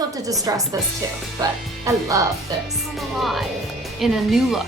still have to distress this too, but I love this. I'm alive in a new look.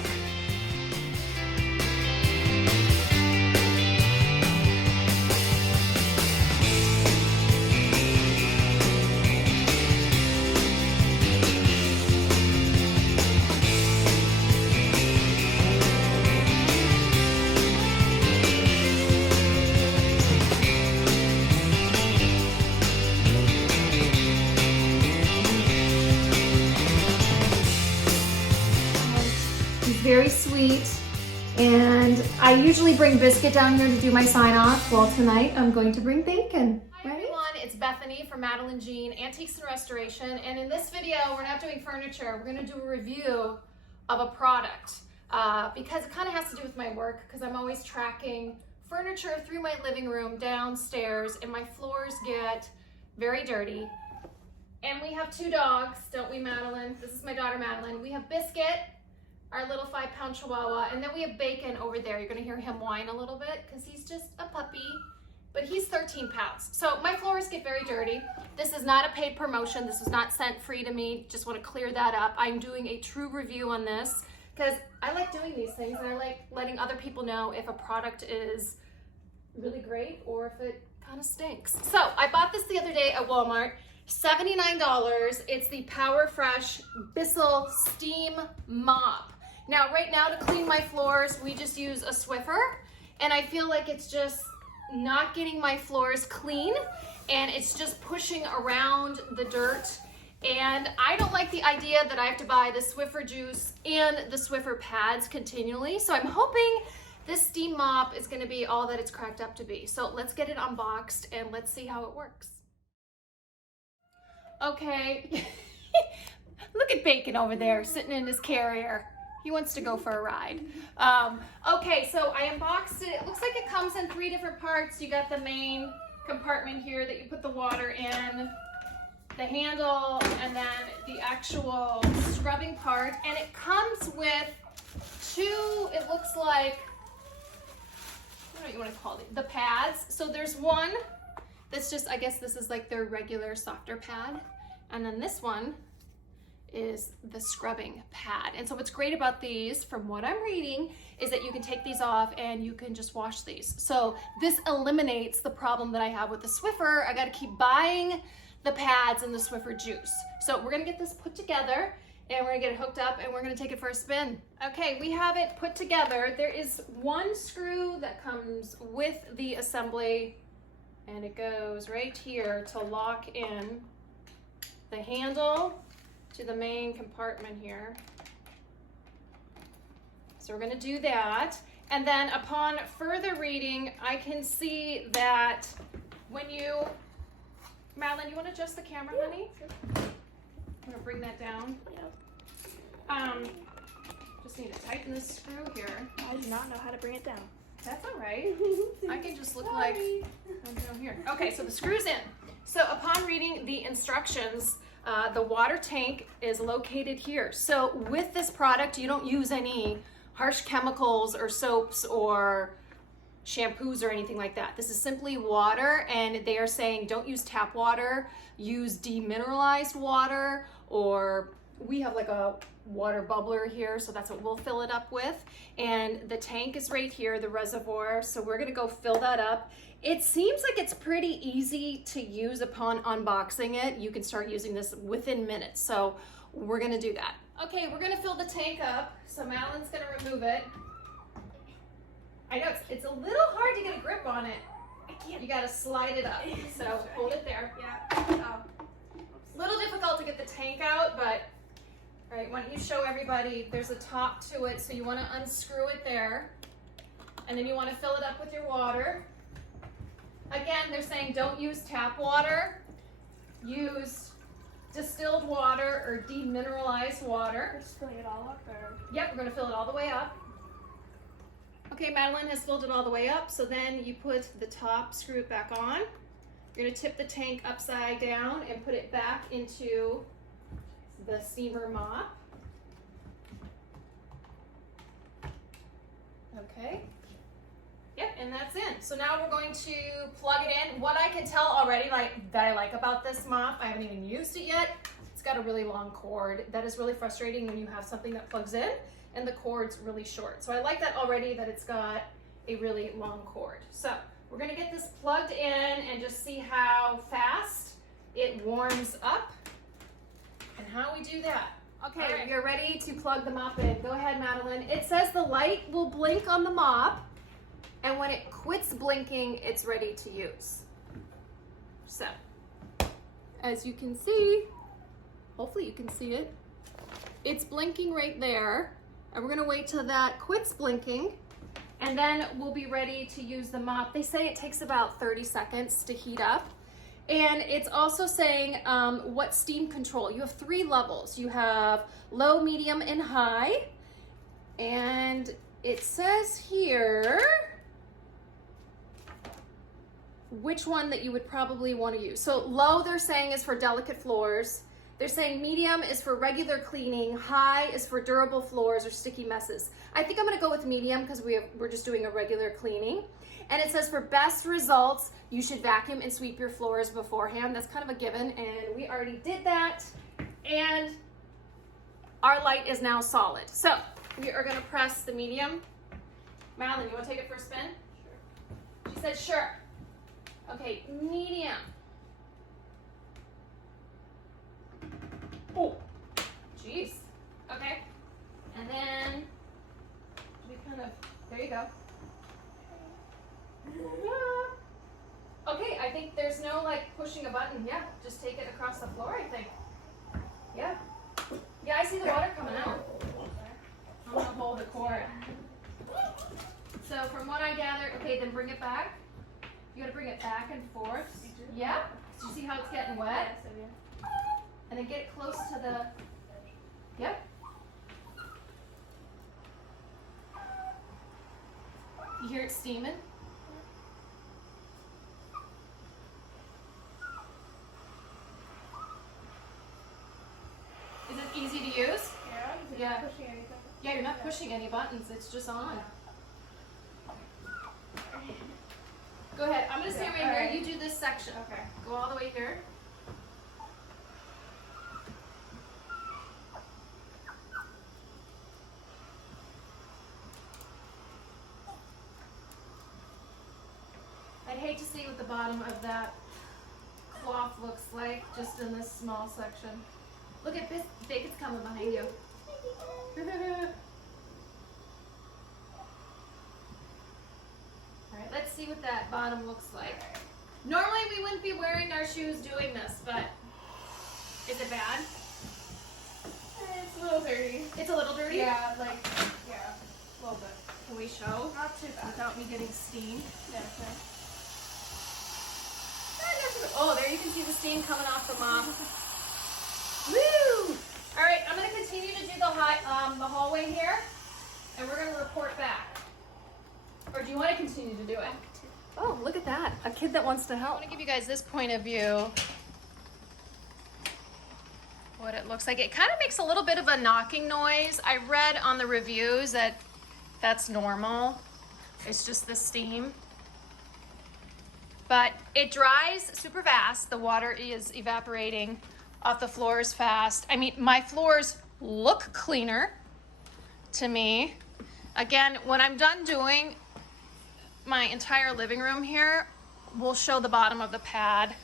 Very sweet, and I usually bring Biscuit down here to do my sign off. Well, tonight I'm going to bring Bacon. Hi everyone, it's Bethany from Madeline Jean Antiques Restoration, and in this video we're not doing furniture. We're going to do a review of a product because it kind of has to do with my work, because I'm always tracking furniture through my living room downstairs, and my floors get very dirty. And we have two dogs, don't we, Madeline? This is my daughter Madeline. We have Biscuit, our little 5-pound Chihuahua, and then we have Bacon over there. You're gonna hear him whine a little bit because he's just a puppy, but he's 13 pounds. So my floors get very dirty. This is not a paid promotion. This was not sent free to me. Just wanna clear that up. I'm doing a true review on this because I like doing these things, and I like letting other people know if a product is really great or if it kind of stinks. So I bought this the other day at Walmart. $79. It's the Power Fresh Bissell Steam Mop. Now, right now, to clean my floors, we just use a Swiffer, and I feel like it's just not getting my floors clean, and it's just pushing around the dirt. And I don't like the idea that I have to buy the Swiffer juice and the Swiffer pads continually. So I'm hoping this steam mop is going to be all that it's cracked up to be. So let's get it unboxed and let's see how it works. Okay, look at Bacon over there sitting in his carrier. He wants to go for a ride. Okay, so I unboxed it. It looks like it comes in 3 different parts. You got the main compartment here that you put the water in, the handle, and then the actual scrubbing part. And it comes with 2, it looks like, what do you want to call it? The pads. So there's one that's just, I guess this is like their regular softer pad. And then this one is the scrubbing pad. And so what's great about these, from what I'm reading, is that you can take these off and you can just wash these. So this eliminates the problem that I have with the Swiffer. I gotta keep buying the pads and the Swiffer juice. So we're gonna get this put together, and we're gonna get it hooked up, and we're gonna take it for a spin. Okay, we have it put together. There is one screw that comes with the assembly, and it goes right here to lock in the handle to the main compartment here. So we're gonna do that. And then upon further reading, I can see that when you, Madeline, you wanna adjust the camera, honey? I'm gonna bring that down. Yep. Just need to tighten this screw here. I do not know how to bring it down. That's all right. I can just look like I'm down here. Okay, so the screw's in. So upon reading the instructions, the water tank is located here. So with this product, you don't use any harsh chemicals or soaps or shampoos or anything like that. This is simply water, and they are saying don't use tap water, use demineralized water, or we have like a water bubbler here, so that's what we'll fill it up with. And the tank is right here, the reservoir, so we're gonna go fill that up. It seems like it's pretty easy to use upon unboxing it. You can start using this within minutes, so we're gonna do that. Okay, we're gonna fill the tank up, so Madeline's gonna remove it. I know it's a little hard to get a grip on it. I can't. You gotta slide it up, so hold it there. Yeah. Little difficult to get the tank out, but all right, why don't you show everybody, there's a top to it, so you wanna unscrew it there, and then you wanna fill it up with your water. Again, they're saying don't use tap water, use distilled water or demineralized water. Just filling it all up, or? Yep, we're gonna fill it all the way up. Okay, Madeline has filled it all the way up, so then you put the top, screw it back on. You're gonna tip the tank upside down and put it back into the steamer mop. Okay. Yep, and that's in. So now we're going to plug it in. What I can tell already that I like about this mop, I haven't even used it yet, it's got a really long cord. That is really frustrating when you have something that plugs in and the cord's really short. So I like that already, that it's got a really long cord. So we're gonna get this plugged in and just see how fast it warms up and how we do that. Okay, right. You're ready to plug the mop in. Go ahead, Madeline. It says the light will blink on the mop, and when it quits blinking, it's ready to use. So, as you can see, hopefully you can see it, it's blinking right there, and we're gonna wait till that quits blinking, and then we'll be ready to use the mop. They say it takes about 30 seconds to heat up. And it's also saying what steam control. You have 3 levels. You have low, medium, and high. And it says here which one that you would probably want to use. So low, they're saying, is for delicate floors. They're saying medium is for regular cleaning. High is for durable floors or sticky messes. I think I'm going to go with medium because we're just doing a regular cleaning. And it says for best results, you should vacuum and sweep your floors beforehand. That's kind of a given, and we already did that. And our light is now solid. So we are going to press the medium. Madeline, you want to take it for a spin? Sure. She said sure. Okay, medium. Oh, jeez. Okay. And then we kind of, there you go. Okay, I think there's no like pushing a button. Yeah, just take it across the floor, I think. Yeah. Yeah, I see the water coming out. I'm gonna hold the cord. So from what I gather, okay, then bring it back. You gotta bring it back and forth. Yeah. Do you see how it's getting wet? Yes, I do. And then get it close to the, yep. You hear it steaming? Is it easy to use? Yeah. Yeah. Not pushing anything. Yeah, you're not pushing any buttons, it's just on. Go ahead, I'm gonna stand right here, right. you do this section. Okay. Go all the way here. I'd hate to see what the bottom of that cloth looks like, just in this small section. Look at this, Bacon's coming behind you. Alright, let's see what that bottom looks like. Normally we wouldn't be wearing our shoes doing this, but is it bad? It's a little dirty. It's a little dirty? Yeah, like, yeah, a little bit. Can we show? Not too bad. Without me getting steam. Yeah, okay. Oh, there you can see the steam coming off the mop. Woo! All right, I'm going to continue to do the hallway here, and we're going to report back. Or do you want to continue to do it? Oh, look at that. A kid that wants to help. I want to give you guys this point of view. What it looks like. It kind of makes a little bit of a knocking noise. I read on the reviews that that's normal. It's just the steam. But it dries super fast. The water is evaporating off the floors fast. I mean, my floors look cleaner to me. Again, when I'm done doing my entire living room here, we'll show the bottom of the pad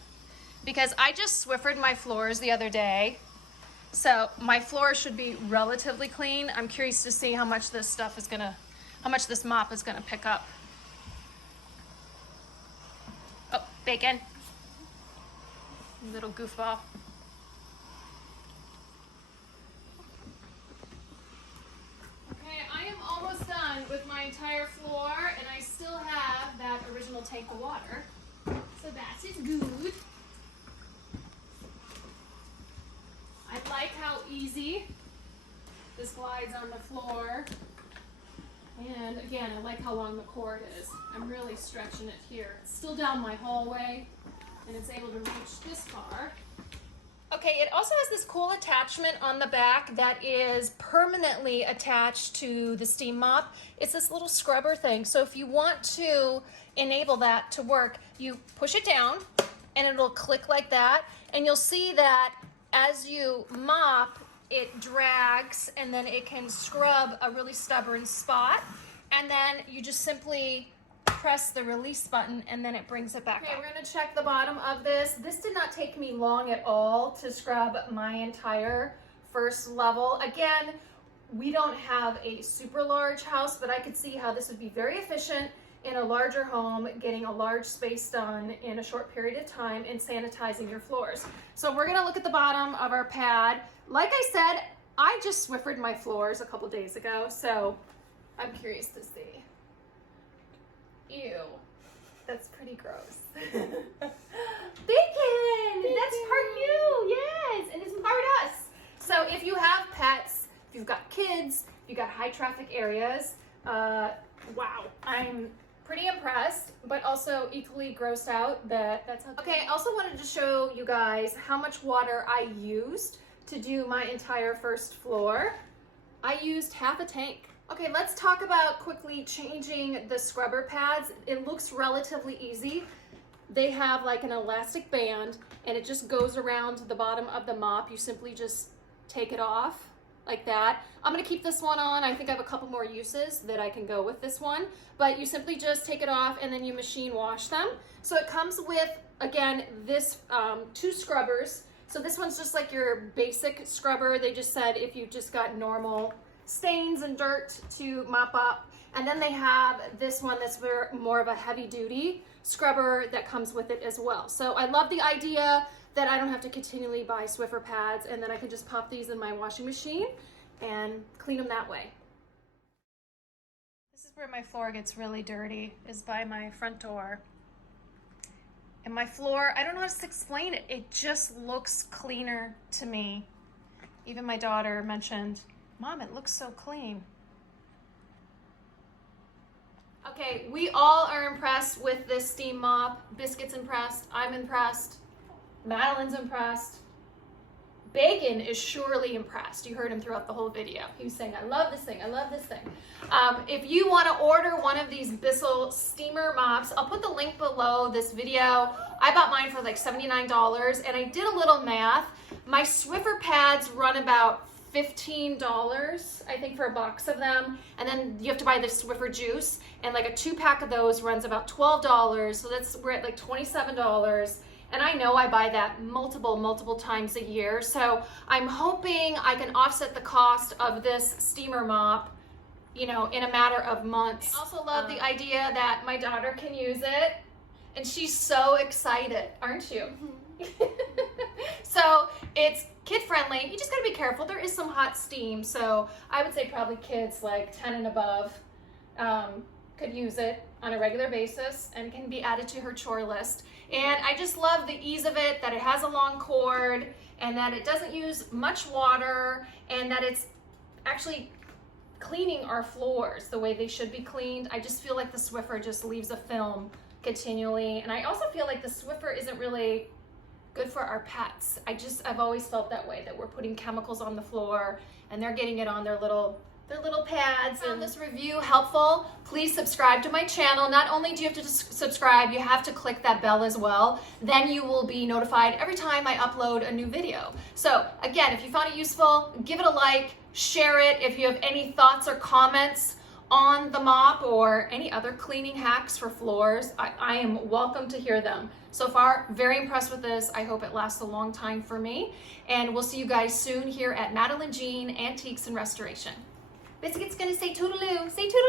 because I just Swiffered my floors the other day. So my floor should be relatively clean. I'm curious to see how much this stuff is how much this mop is gonna pick up. Oh, Bacon. Little goofball. Okay, I am almost done with my entire floor, and I still have that original tank of water. So that is good. I like how easy this glides on the floor. And again, I like how long the cord is. I'm really stretching it here. It's still down my hallway, and it's able to reach this far. Okay, it also has this cool attachment on the back that is permanently attached to the steam mop. It's this little scrubber thing. So if you want to enable that to work, you push it down, and it'll click like that, and you'll see that as you mop, it drags and then it can scrub a really stubborn spot. And then you just simply press the release button and then it brings it back up. We're gonna check the bottom of this. This did not take me long at all to scrub my entire first level. Again, we don't have a super large house, but I could see how this would be very efficient in a larger home, getting a large space done in a short period of time and sanitizing your floors. So we're gonna look at the bottom of our pad. Like I said, I just Swiffered my floors a couple days ago, so I'm curious to see. Ew, that's pretty gross. Bacon, that's part you, yes, and it's part us. So if you have pets, if you've got kids, if you've got high traffic areas, wow, I'm pretty impressed, but also equally grossed out that that's how. Okay, I also wanted to show you guys how much water I used to do my entire first floor. I used half a tank. Okay, let's talk about quickly changing the scrubber pads. It looks relatively easy. They have like an elastic band and it just goes around the bottom of the mop. You simply just take it off like that. I'm gonna keep this one on. I think I have a couple more uses that I can go with this one, but you simply just take it off and then you machine wash them. So it comes with, again, this 2 scrubbers. So this one's just like your basic scrubber. They just said if you just got normal stains and dirt to mop up. And then they have this one that's more of a heavy duty scrubber that comes with it as well. So I love the idea that I don't have to continually buy Swiffer pads and then I can just pop these in my washing machine and clean them that way. This is where my floor gets really dirty, is by my front door. And my floor, I don't know how to explain it. It just looks cleaner to me. Even my daughter mentioned, Mom, it looks so clean. Okay, we all are impressed with this steam mop. Biscuit's impressed, I'm impressed, Madeline's impressed. Bacon is surely impressed. You heard him throughout the whole video. He was saying, I love this thing, I love this thing. If you want to order one of these Bissell steamer mops, I'll put the link below this video. I bought mine for like $79 and I did a little math. My Swiffer pads run about $15, I think, for a box of them, and then you have to buy the Swiffer juice, and like a 2-pack of those runs about $12, so we're at like $27, and I know I buy that multiple times a year, so I'm hoping I can offset the cost of this steamer mop, you know, in a matter of months. I also love the idea that my daughter can use it, and she's so excited, aren't you? So it's kid friendly. You just gotta be careful. There is some hot steam, so I would say probably kids like 10 and above could use it on a regular basis and can be added to her chore list. And I just love the ease of it, that it has a long cord and that it doesn't use much water and that it's actually cleaning our floors the way they should be cleaned. I just feel like the Swiffer just leaves a film continually, and I also feel like the Swiffer isn't really good for our pets. I've always felt that way, that we're putting chemicals on the floor and they're getting it on their little pads. Found this review helpful, please subscribe to my channel. Not only do you have to subscribe, you have to click that bell as well. Then you will be notified every time I upload a new video. So again, if you found it useful, give it a like, share it. If you have any thoughts or comments on the mop or any other cleaning hacks for floors, I am welcome to hear them. So far, very impressed with this. I hope it lasts a long time for me. And we'll see you guys soon here at Madeline Jean Antiques and Restoration. Biscuit's gonna say toodaloo. Say toodaloo.